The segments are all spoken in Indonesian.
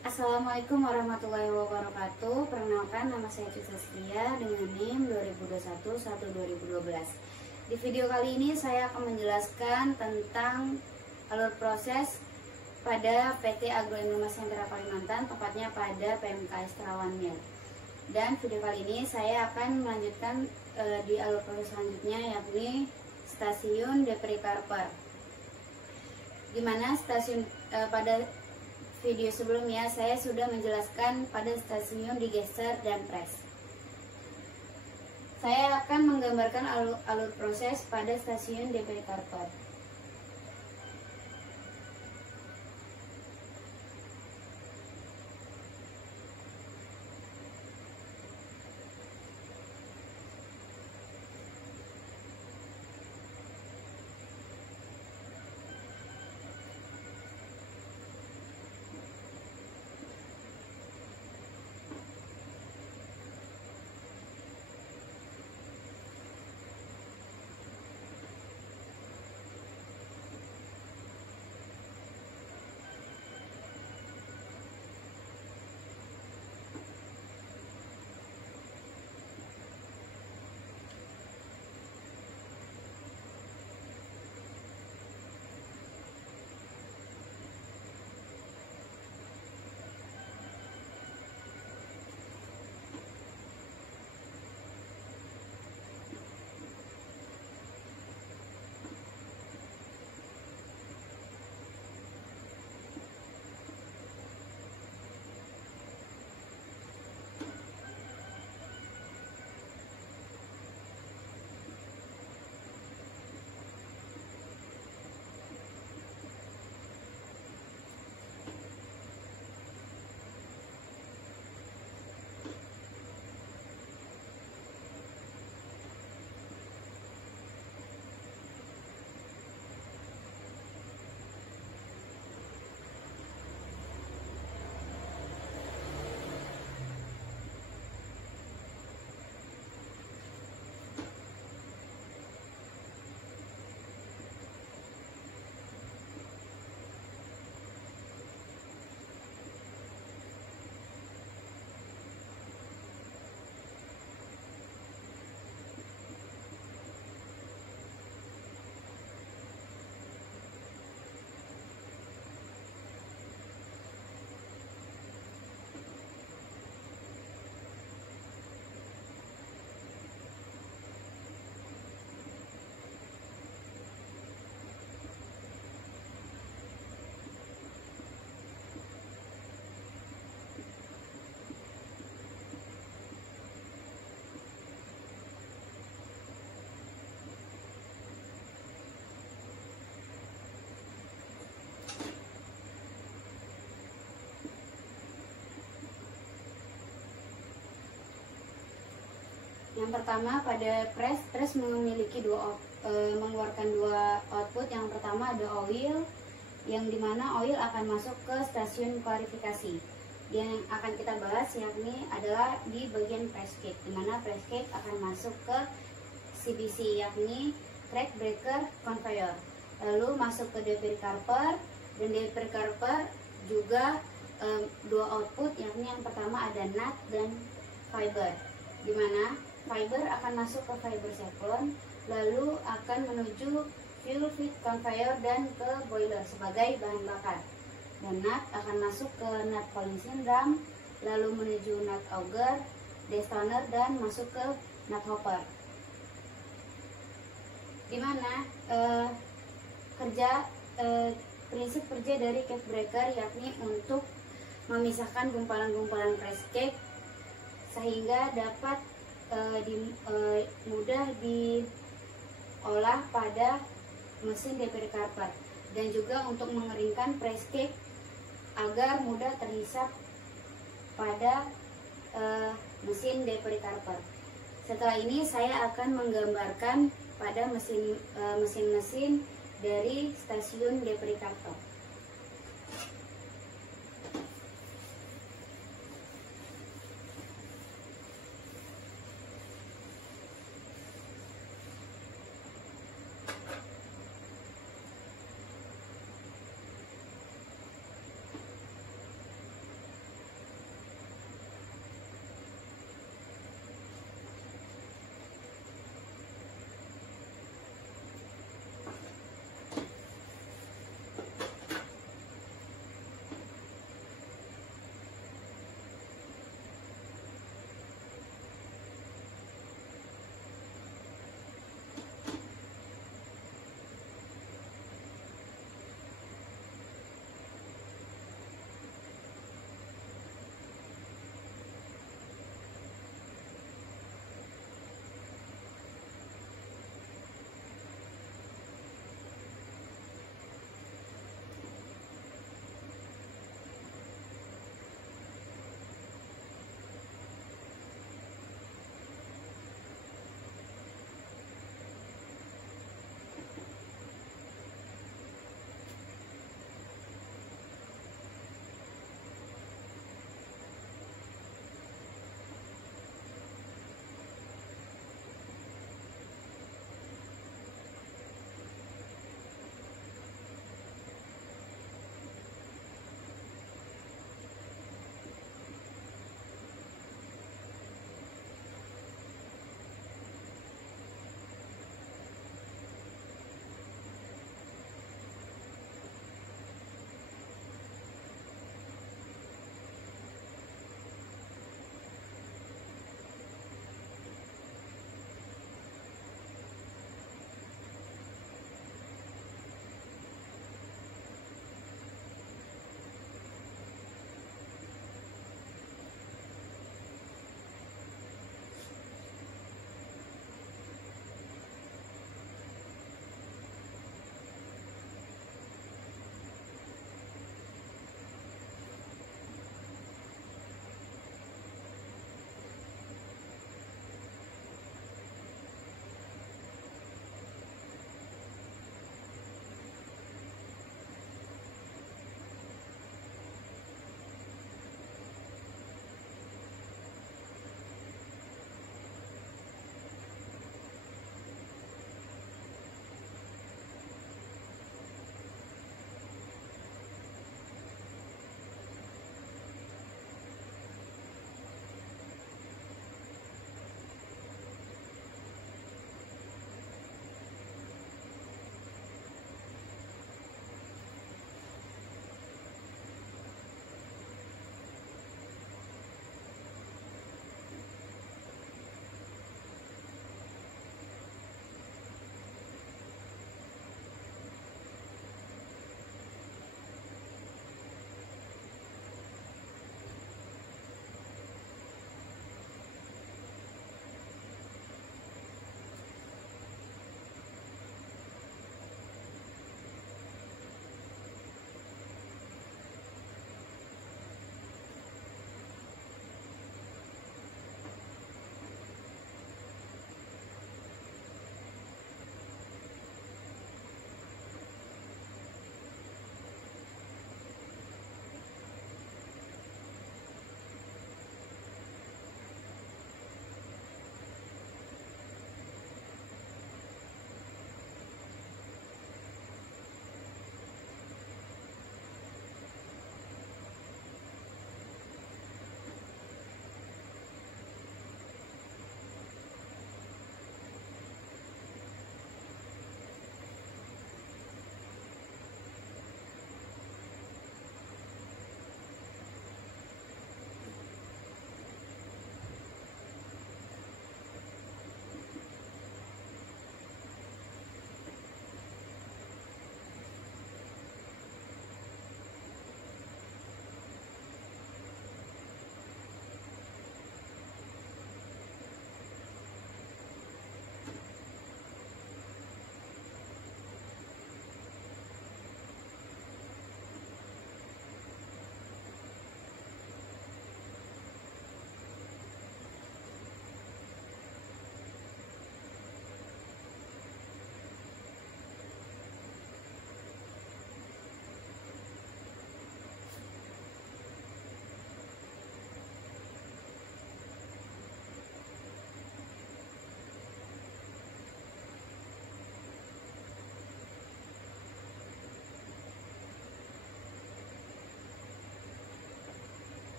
Assalamualaikum warahmatullahi wabarakatuh. Perkenalkan, nama saya Cisastia dengan NIM 2021-2012. Di video kali ini saya akan menjelaskan tentang alur proses pada PT Agro Indonesia Sentra Kalimantan, tepatnya pada PMKS Terawan Mill. Dan video kali ini saya akan melanjutkan di alur proses selanjutnya, yakni stasiun Depri Karper. Dimana stasiun pada video sebelumnya saya sudah menjelaskan pada stasiun digeser dan pres. Saya akan menggambarkan alur proses pada stasiun Depri Karper. Yang pertama, pada press memiliki mengeluarkan dua output. Yang pertama ada oil, yang dimana oil akan masuk ke stasiun klarifikasi. Yang akan kita bahas yakni adalah di bagian press cake, dimana press cake akan masuk ke CBC, yakni crack breaker conveyor. Lalu masuk ke Depri Karper, dan Depri Karper juga dua output, yakni yang pertama ada nut dan fiber, dimana fiber akan masuk ke fiber cyclone, lalu akan menuju fuel feed conveyor dan ke boiler sebagai bahan bakar. Dan nut akan masuk ke nut polishing drum, lalu menuju nut auger, destoner, dan masuk ke nut hopper. Dimana prinsip kerja dari cake breaker yakni untuk memisahkan gumpalan-gumpalan press cake sehingga dapat mudah diolah pada mesin Depri Karper, dan juga untuk mengeringkan press cake agar mudah terhisap pada mesin Depri Karper. Setelah ini saya akan menggambarkan pada mesin-mesin dari stasiun Depri Karper.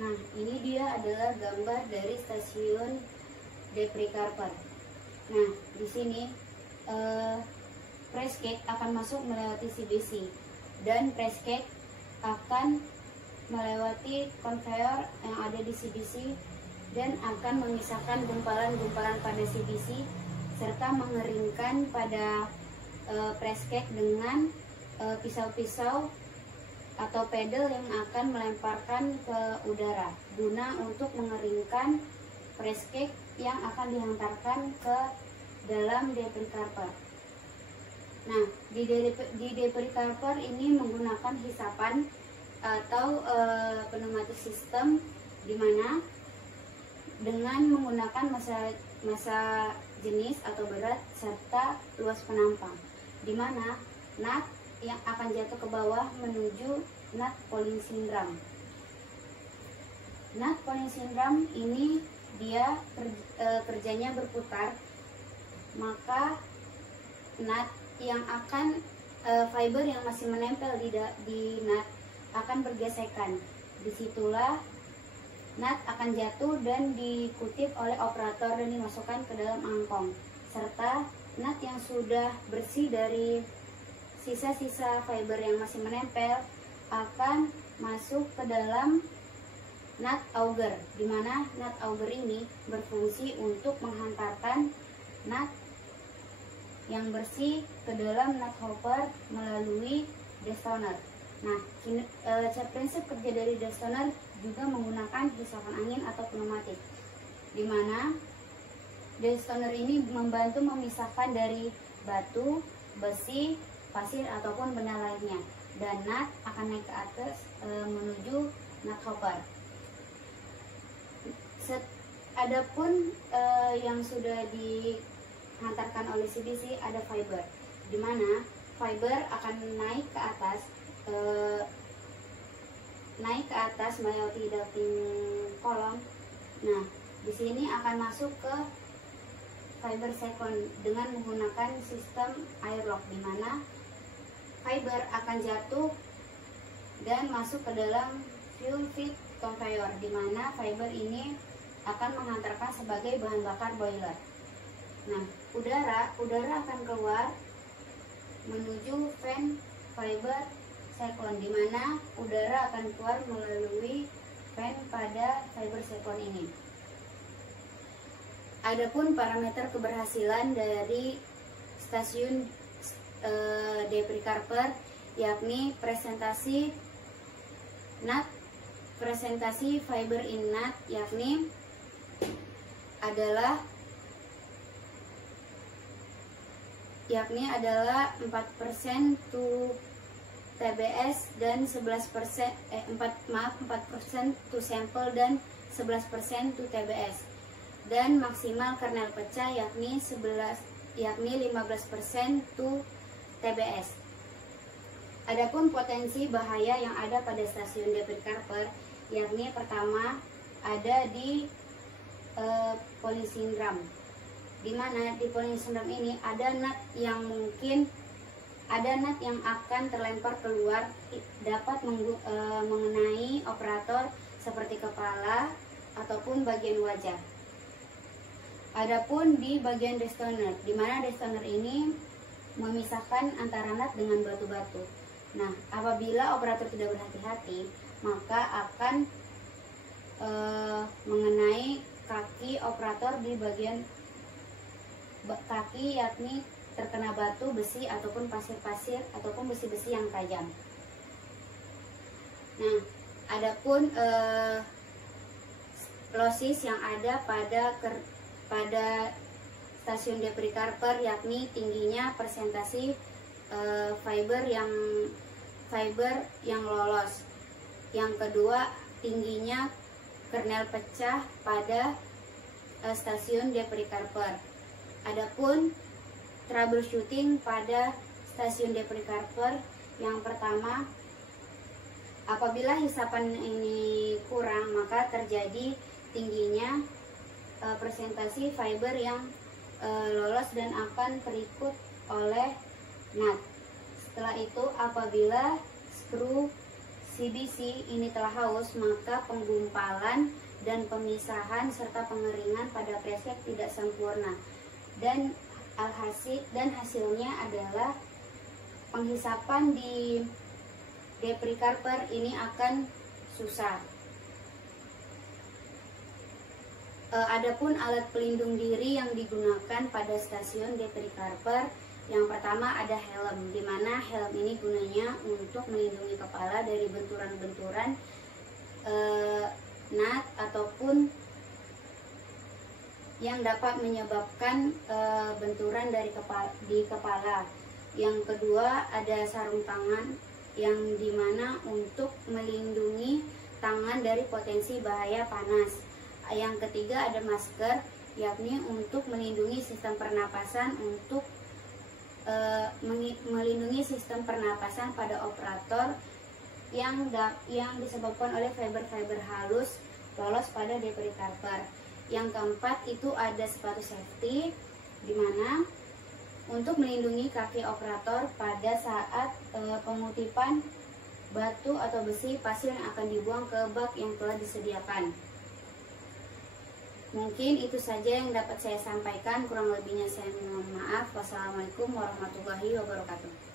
Nah, ini dia adalah gambar dari stasiun Depri Carper. Nah, di sini press cake akan masuk melewati CBC dan press cake akan melewati konveyor yang ada di CBC dan akan memisahkan gumpalan-gumpalan pada CBC serta mengeringkan pada press cake dengan pisau-pisau atau pedal yang akan melemparkan ke udara guna untuk mengeringkan press cake yang akan dihantarkan ke dalam Depri Carper. Nah, di Depri Carper ini menggunakan hisapan atau pneumatic system, di mana dengan menggunakan massa jenis atau berat serta luas penampang, di mana nut yang akan jatuh ke bawah menuju nut pulling syndrome. Nut pulling syndrome ini dia kerjanya berputar, maka nut yang akan fiber yang masih menempel di nut akan bergesekan. Disitulah nut akan jatuh dan dikutip oleh operator dan dimasukkan ke dalam angkong, serta nut yang sudah bersih dari sisa-sisa fiber yang masih menempel akan masuk ke dalam nut auger, di mana nut auger ini berfungsi untuk menghantarkan nut yang bersih ke dalam nut hopper melalui destoner. Nah, prinsip kerja dari destoner juga menggunakan hisapan angin atau pneumatik, di mana destoner ini membantu memisahkan dari batu, besi, pasir ataupun benda lainnya, dan nut akan naik ke atas menuju nut hopper. Adapun yang sudah dihantarkan oleh CBC ada fiber, di mana fiber akan naik ke atas melewati ducting kolom. Nah, di sini akan masuk ke fiber second dengan menggunakan sistem airlock, di mana fiber akan jatuh dan masuk ke dalam fuel feed conveyor, di mana fiber ini akan menghantarkan sebagai bahan bakar boiler. Nah, udara akan keluar menuju fan fiber second, di mana udara akan keluar melalui fan pada fiber second ini. Adapun parameter keberhasilan dari stasiun Depri Carper yakni presentasi nut, presentasi fiber in nut yakni adalah 4% to TBS dan 11% 4% to sample dan 11% to TBS, dan maksimal kernel pecah yakni 15% to TBS. Adapun potensi bahaya yang ada pada stasiun Depri Carper yakni pertama ada di pulling syndrome, di mana di pulling syndrome ini ada nut yang akan terlempar keluar, dapat mengenai operator seperti kepala ataupun bagian wajah. Adapun di bagian destoner, di mana destoner ini memisahkan antara nut dengan batu-batu. Nah, apabila operator tidak berhati-hati, maka akan mengenai kaki operator di bagian kaki, yakni terkena batu, besi ataupun pasir-pasir ataupun besi-besi yang tajam. Nah, adapun losses yang ada pada stasiun Depri Carper yakni tingginya persentasi fiber yang lolos. Yang kedua, tingginya kernel pecah pada stasiun Depri Carper. Adapun troubleshooting pada stasiun Depri Carper, yang pertama, apabila hisapan ini kurang maka terjadi tingginya presentasi fiber yang lolos dan akan terikut oleh nut. Setelah itu, apabila skru CBC ini telah haus, maka penggumpalan dan pemisahan serta pengeringan pada presek tidak sempurna, dan hasilnya adalah penghisapan di deprecarper ini akan susah. Adapun alat pelindung diri yang digunakan pada stasiun deprecarper, yang pertama ada helm, di mana helm ini gunanya untuk melindungi kepala dari benturan-benturan nut ataupun yang dapat menyebabkan benturan di kepala. Yang kedua ada sarung tangan, yang dimana untuk melindungi tangan dari potensi bahaya panas. Yang ketiga ada masker, yakni untuk melindungi sistem pernapasan melindungi sistem pernapasan pada operator yang disebabkan oleh fiber-fiber halus lolos pada deprecarper. Yang keempat itu ada sepatu safety, di mana untuk melindungi kaki operator pada saat pengutipan batu atau besi pasir yang akan dibuang ke bak yang telah disediakan. Mungkin itu saja yang dapat saya sampaikan, kurang lebihnya saya mohon maaf. Wassalamualaikum warahmatullahi wabarakatuh.